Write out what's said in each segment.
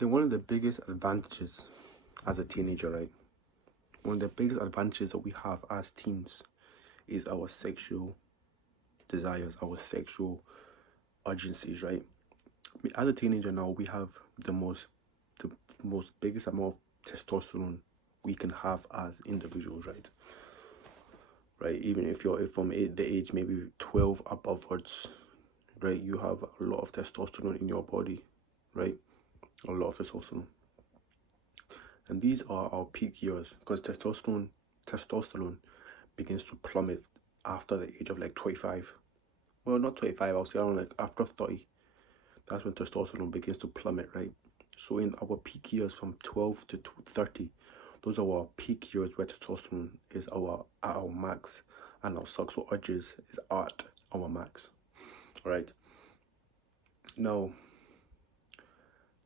think one of the biggest advantages as a teenager, right? One of the biggest advantages that we have as teens is our sexual desires, our sexual urgencies, right? As a teenager now, we have the most biggest amount of testosterone we can have as individuals, right? Right, even if you're from the age maybe 12 abovewards, right, you have a lot of testosterone in your body, right? A lot of testosterone. And these are our peak years, because testosterone begins to plummet after the age of like 25. Well, not 25, I'll say around like after 30. That's when testosterone begins to plummet, right? So in our peak years from 12 to 30, those are our peak years where testosterone is at our max, and our sexual urges is at our max. Right? Now,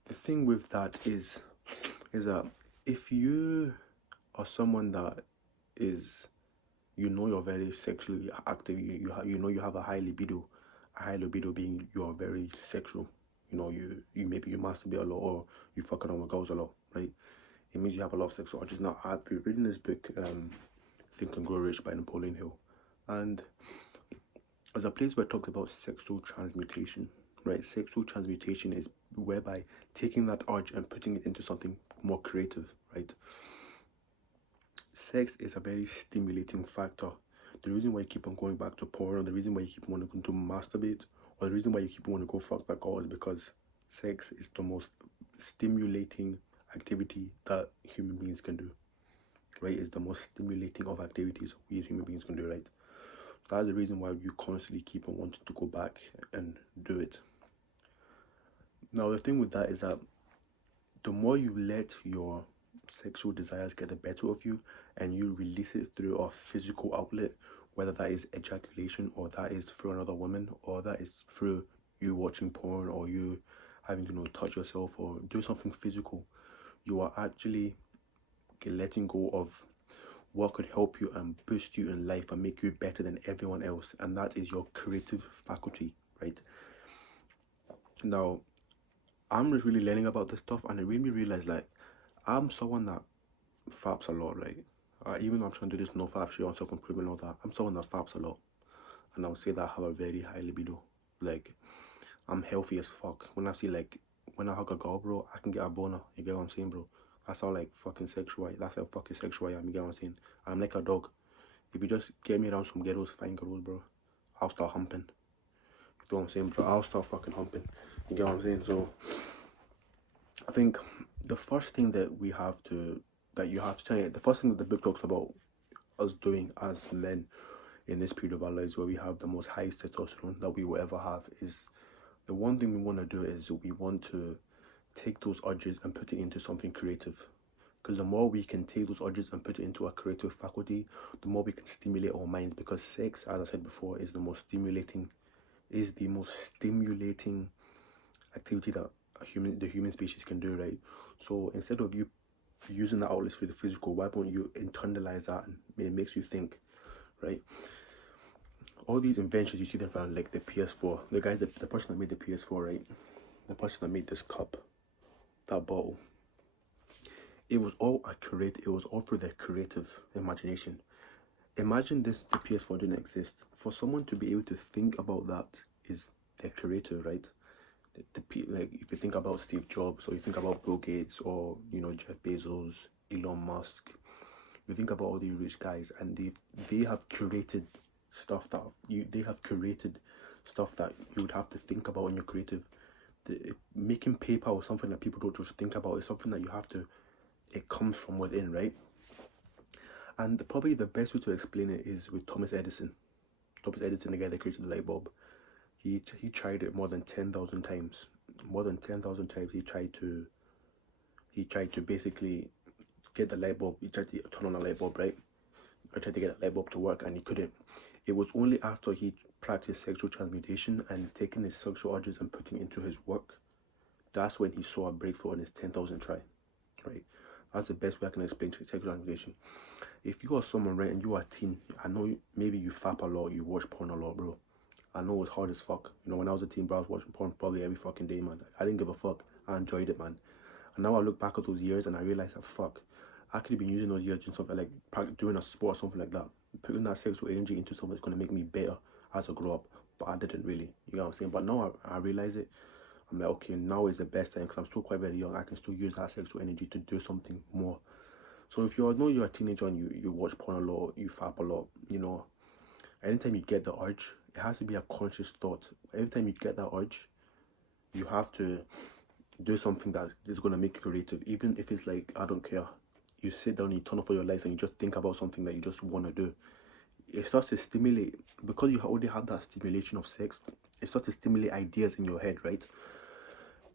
the thing with that is that if you are someone that is, you're very sexually active, you have a high libido being you're very sexual, you maybe you masturbate a lot, or you fuck around with girls a lot, right? It means you have a lot of sexual urges. Now, I've been reading this book, Think and Grow Rich by Napoleon Hill, and there's a place where it talks about sexual transmutation, right? Sexual transmutation is whereby taking that urge and putting it into something more creative, right? Sex is a very stimulating factor. The reason why you keep on going back to porn, or the reason why you keep wanting to masturbate, or the reason why you keep wanting to go fuck that girl, is because sex is the most stimulating activity that human beings can do, right? It's the most stimulating of activities we as human beings can do, right? That's the reason why you constantly keep on wanting to go back and do it. Now, the thing with that is that the more you let your sexual desires get the better of you, and you release it through a physical outlet, whether that is ejaculation, or that is through another woman, or that is through you watching porn, or you having to touch yourself or do something physical, you are actually letting go of what could help you and boost you in life and make you better than everyone else, and that is your creative faculty, right? Now, I'm just really learning about this stuff, and I really realized, like, I'm someone that faps a lot, right? Even though I'm trying to do this no fap shit on self-improvement and all that, I'm someone that faps a lot, and I would say that I have a very high libido. Like, I'm healthy as fuck. When I hug a girl, bro, I can get a boner. You get what I'm saying, bro? That's how fucking sexual I am. You get what I'm saying? I'm like a dog. If you just get me around some ghettos, fine girls, bro, I'll start humping. You know what I'm saying, bro? I'll start fucking humping. You get what I'm saying? So, I think the first thing that you have to try, the first thing that the book talks about us doing as men in this period of our lives, where we have the most highest testosterone that we will ever have, is the one thing we want to do is we want to take those urges and put it into something creative. Because the more we can take those urges and put it into a creative faculty, the more we can stimulate our minds. Because sex, as I said before, is the most stimulating activity that the human species can do, right? So instead of you using the outlets for the physical, why don't you internalize that, and it makes you think, right? All these inventions, you see them from like the PS4, the person that made the PS4, right? The person that made this cup, that bottle, it was all through their creative imagination. Imagine the PS4 didn't exist. For someone to be able to think about that is their creative, right? Like, if you think about Steve Jobs, or you think about Bill Gates, or Jeff Bezos, Elon Musk, you think about all these rich guys, and they have created stuff that you would have to think about when you're creative. Making paper or something that people don't just think about is something that it comes from within, right? And probably the best way to explain it is with Thomas Edison. Thomas Edison, the guy that created the light bulb, he tried it more than 10,000 times. More than 10,000 times he tried to basically get the light bulb. He tried to turn on a light bulb, right? Or tried to get the light bulb to work, and he couldn't. It was only after he practiced sexual transmutation and taking his sexual urges and putting it into his work, that's when he saw a breakthrough on his 10,000 try, right? That's the best way I can explain sexual transmutation. If you are someone, right, and you are a teen, I know maybe you fap a lot, you watch porn a lot, bro. I know it's hard as fuck. When I was a teen, bro, I was watching porn probably every fucking day, man. I didn't give a fuck. I enjoyed it, man. And now I look back at those years and I realize that fuck, I could have been using those years doing something like doing a sport or something like that, putting that sexual energy into something that's going to make me better as I grow up. But I didn't really, you know what I'm saying? But now I realize it. I'm like, okay, now is the best time because I'm still quite very young. I can still use that sexual energy to do something more. So if you're a teenager and you watch porn a lot, you fap a lot, you know, anytime you get the urge, it has to be a conscious thought. Every time you get that urge, you have to do something that is going to make you creative. Even if it's like, I don't care, you sit down, you turn off all your lights and you just think about something that you just want to do. It starts to stimulate, because you already have that stimulation of sex, it starts to stimulate ideas in your head, right?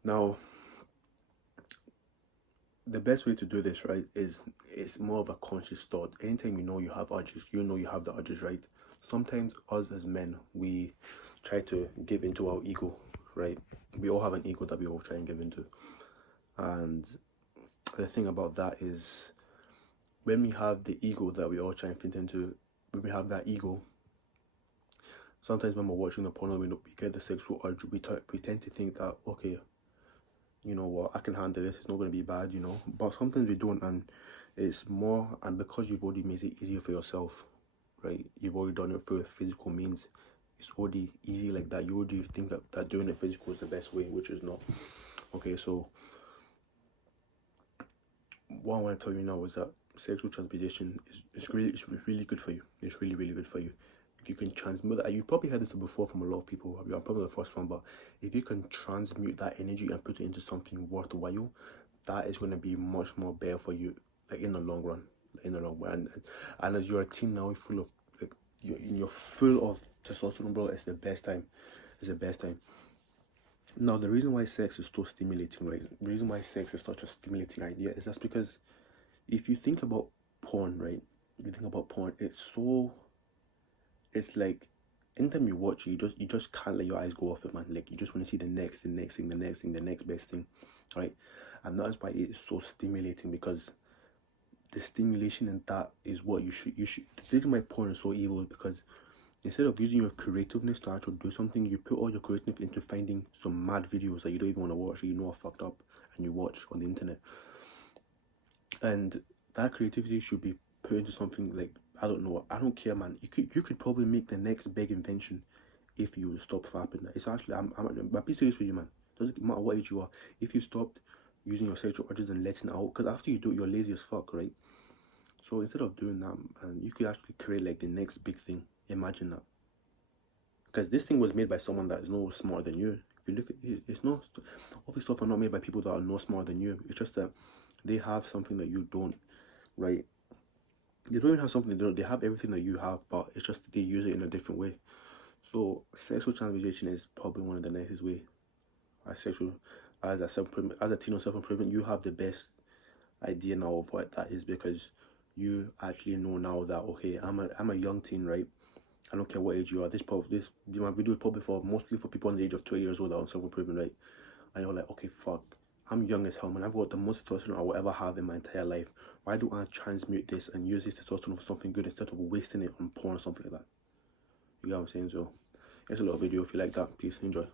Now, the best way to do this, right, is it's more of a conscious thought. Anytime you know you have urges, you know you have the urges, right? Sometimes us as men, we try to give into our ego, right? We all have an ego that we all try and give into. And the thing about that is, when we have the ego that we all try and fit into, when we have that ego, sometimes when we're watching the porno, we get the sexual urge, we tend to think that, okay, you know what, I can handle this, it's not going to be bad, you know. But sometimes we don't, and it's more, and because you've already made it easier for yourself, right? You've already done it through a physical means. It's already easy like that. You already think that doing it physical is the best way, which is not. Okay, so what I want to tell you now is that sexual transmutation is really good for you. It's really good for you. If you can transmute that, you probably heard this before from a lot of people. I'm probably the first one, but if you can transmute that energy and put it into something worthwhile, that is going to be much more better for you, like in the long run. And as you're a teen now, full of like you're full of testosterone, bro. It's the best time. It's the best time. Now, the reason why sex is so stimulating, right? The reason why sex is such a stimulating idea is just because if you think about porn, right? You think about porn, it's like anytime you watch it, you just can't let your eyes go off it, man. Like, you just want to see the next thing, the next best thing, right? And that is why it is so stimulating, because the stimulation in that is what you should. The reason why porn is so evil is because instead of using your creativeness to actually do something, you put all your creativity into finding some mad videos that you don't even want to watch, that you know are fucked up, and you watch on the internet. And that creativity should be put into something like, I don't know, I don't care, man. You could probably make the next big invention if you stop fapping. It's actually, I'm be serious with you, man. Doesn't matter what age you are. If you stopped using your sexual urges and letting it out, because after you do it, you're lazy as fuck, right? So instead of doing that, and you could actually create like the next big thing. Imagine that. Because this thing was made by someone that is no smarter than you. If you look at it, it's not, all this stuff are not made by people that are no smarter than you. It's just that they have something that you don't, right? They don't even have something they don't. They have everything that you have, but it's just they use it in a different way. So sexual transmutation is probably one of the nicest way. As a teen of self-improvement, you have the best idea now of what that is, because you actually know now that, okay, I'm a young teen, right? I don't care what age you are. My video is probably mostly for people under the age of 20 years old that are on self-improvement, right? And you're like, okay, fuck, I'm young as hell, man. I've got the most testosterone I will ever have in my entire life. Why don't I transmute this and use this testosterone for something good instead of wasting it on porn or something like that? You get what I'm saying? So, it's a little video. If you like that, please enjoy.